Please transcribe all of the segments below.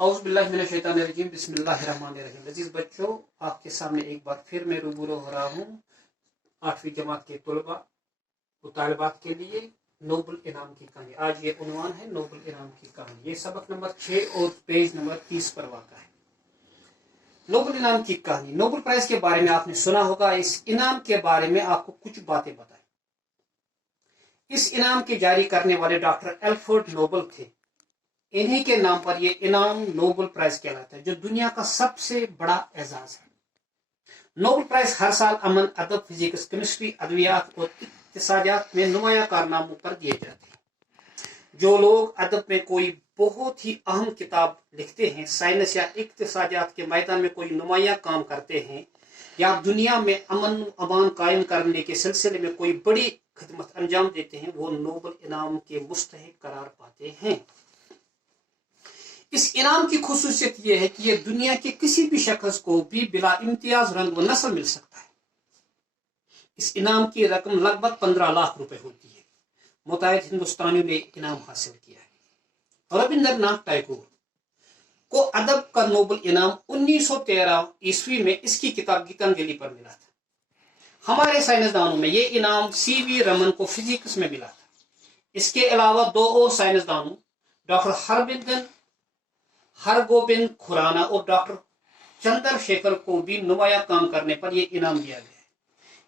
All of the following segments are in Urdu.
اعوذ باللہ من الشیطان الرجیم بسم اللہ الرحمن الرحیم۔ عزیز بچوں، آپ کے سامنے ایک بار پھر میں روبرو ہو رہا ہوں 8ویں جماعت کے طلباء و طالبات کے لیے نوبل انعام کی کہانی۔ آج یہ عنوان ہے نوبل انعام کی کہانی۔ یہ سبق نمبر 6 اور پیج نمبر 30 پر واقع ہے۔ نوبل انعام کی کہانی۔ نوبل پرائز کے بارے میں آپ نے سنا ہوگا۔ اس انعام کے بارے میں آپ کو کچھ باتیں بتائیں۔ اس انعام کے جاری کرنے والے ڈاکٹر الفریڈ نوبل تھے۔ انہی کے نام پر یہ انعام نوبل پرائز کہلاتا ہے، جو دنیا کا سب سے بڑا اعزاز ہے۔ نوبل پرائز ہر سال امن، ادب، فزکس، کیمسٹری، ادویات اور اقتصادیات میں نمایاں کارناموں پر دیے جاتے ہیں۔ جو لوگ ادب میں کوئی بہت ہی اہم کتاب لکھتے ہیں، سائنس یا اقتصادیات کے میدان میں کوئی نمایاں کام کرتے ہیں، یا دنیا میں امن و امان قائم کرنے کے سلسلے میں کوئی بڑی خدمت انجام دیتے ہیں، وہ نوبل انعام کے مستحق قرار پاتے ہیں۔ اس انعام کی خصوصیت یہ ہے کہ یہ دنیا کے کسی بھی شخص کو بھی بلا امتیاز رنگ و نسل مل سکتا ہے۔ اس انعام کی رقم لگ بھگ 15 لاکھ روپے ہوتی ہے۔ متعدد ہندوستانیوں نے انعام حاصل کیا ہے۔ رابندر ناتھ ٹیگور کو ادب کا نوبل انعام 1913 عیسوی میں اس کی کتاب گیتانجلی پر ملا تھا۔ ہمارے سائنسدانوں میں یہ انعام سی وی رمن کو فزکس میں ملا تھا۔ اس کے علاوہ 2 اور سائنسدانوں ڈاکٹر ہرگوبند کھرانا اور ڈاکٹر چندر شیکھر کو بھی نمایاں کام کرنے پر یہ انعام دیا گیا ہے۔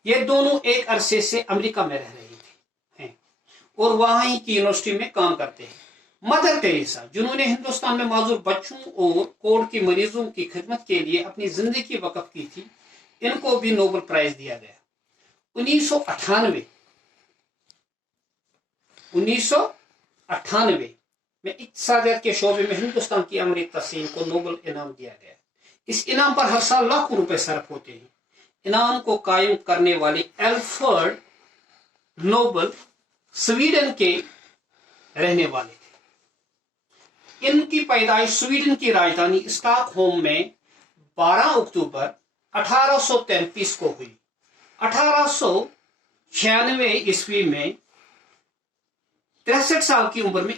یہ دونوں ایک عرصے سے امریکہ میں رہ رہے ہیں اور وہاں کی یونیورسٹی میں کام کرتے ہیں۔ مدر ٹیریسا، جنہوں نے ہندوستان میں معذور بچوں اور کوڑ کی مریضوں کی خدمت کے لیے اپنی زندگی وقف کی تھی، ان کو بھی نوبل پرائز دیا گیا۔ 1998 میں اقتصادیات کے شعبے میں ہندوستان کی عملی تحسین کو نوبل انعام دیا گیا۔ اس انعام پر ہر سال لاکھوں روپے صرف ہوتے ہیں۔ انعام کو قائم کرنے والے الفریڈ نوبل سویڈن کے رہنے والے تھے۔ ان کی پیدائش سویڈن کی راجدھانی اسٹاک ہوم میں 12 اکتوبر 1833 کو ہوئی۔ 1896 عیسوی میں 63 سال کی عمر میں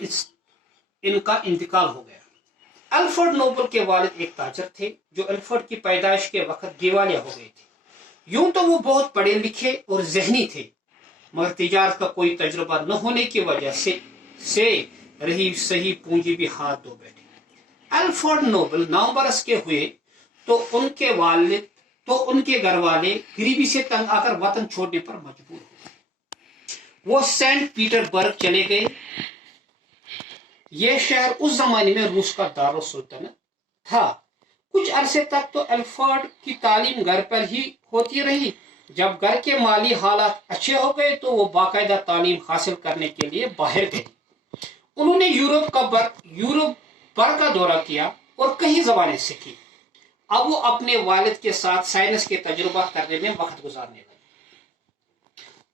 ان کا انتقال ہو گیا۔ الفریڈ نوبل کے والد ایک تاجر تھے، جو الفریڈ کی پیدائش کے وقت دیوالیہ ہو گئے تھے۔ یوں تو وہ بہت پڑھے لکھے اور ذہنی تھے، مگر تجارت کا کوئی تجربہ نہ ہونے کی وجہ سے رہی صحیح پونجی بھی ہاتھ دھو بیٹھے۔ الفریڈ نوبل 9 برس کے ہوئے تو ان کے گھر والے غریبی سے تنگ آ کر وطن چھوڑنے پر مجبور ہوئے۔ وہ سینٹ پیٹر برگ چلے گئے۔ یہ شہر اس زمانے میں روس کا دارالسلطنت تھا۔ کچھ عرصے تک تو الفریڈ کی تعلیم گھر پر ہی ہوتی رہی۔ جب گھر کے مالی حالات اچھے ہو گئے تو وہ باقاعدہ تعلیم حاصل کرنے کے لیے باہر گئے۔ انہوں نے یورپ بھر کا دورہ کیا اور کئی زبانیں سیکھی۔ اب وہ اپنے والد کے ساتھ سائنس کے تجربہ کرنے میں وقت گزارنے لگے۔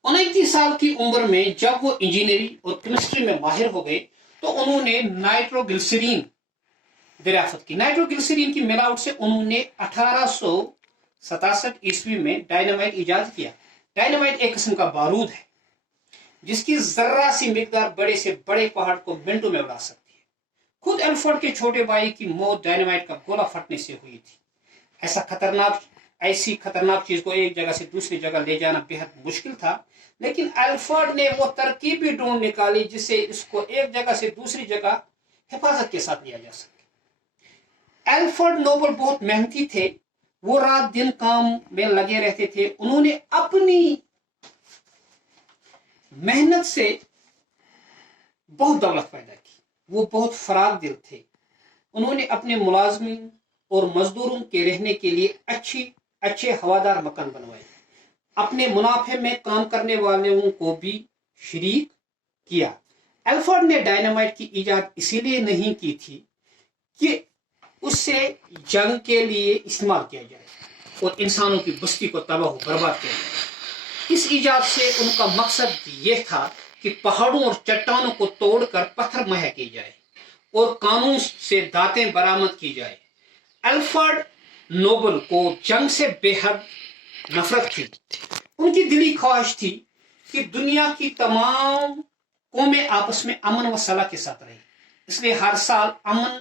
29 سال کی عمر میں جب وہ انجینئرنگ اور کیمسٹری میں ماہر ہو گئے تو انہوں نے نائٹروگلسرین دریافت کی۔ نائٹروگلسرین کی ملاوٹ سے انہوں نے 1867 عیسوی میں ڈائنامائٹ ایجاد کیا۔ ڈائنامائٹ ایک قسم کا بارود ہے جس کی ذرہ سی مقدار بڑے سے بڑے پہاڑ کو منٹوں میں اڑا سکتی ہے۔ خود الفریڈ کے چھوٹے بھائی کی موت ڈائنامائٹ کا گولا پھٹنے سے ہوئی تھی۔ ایسی خطرناک چیز کو ایک جگہ سے دوسری جگہ لے جانا بہت مشکل تھا، لیکن الفریڈ نے وہ ترکیب بھی ڈھونڈ نکالی جس سے اس کو ایک جگہ سے دوسری جگہ حفاظت کے ساتھ لیا جا سکے۔ الفریڈ نوبل بہت محنتی تھے۔ وہ رات دن کام میں لگے رہتے تھے۔ انہوں نے اپنی محنت سے بہت دولت پیدا کی۔ وہ بہت فراغ دل تھے۔ انہوں نے اپنے ملازمین اور مزدوروں کے رہنے کے لیے اچھے ہوادار مکان بنوائے۔ اپنے منافع میں کام کرنے والوں کو بھی شریک کیا۔ الفریڈ نے ڈائنامائٹ کی ایجاد اسی لیے نہیں کی تھی کہ اسے جنگ کے لیے استعمال کیا جائے اور انسانوں کی بستی کو تباہ و برباد کیا جائے۔ اس ایجاد سے ان کا مقصد یہ تھا کہ پہاڑوں اور چٹانوں کو توڑ کر پتھر مہیا کی جائے اور قانون سے دھاتیں برآمد کی جائے۔ الفریڈ نوبل کو جنگ سے بے حد نفرت تھی۔ ان کی دلی خواہش تھی کہ دنیا کی تمام قومیں آپس میں امن و صلاح کے ساتھ رہیں۔ اس لیے ہر سال امن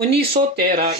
1913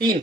3,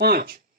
5,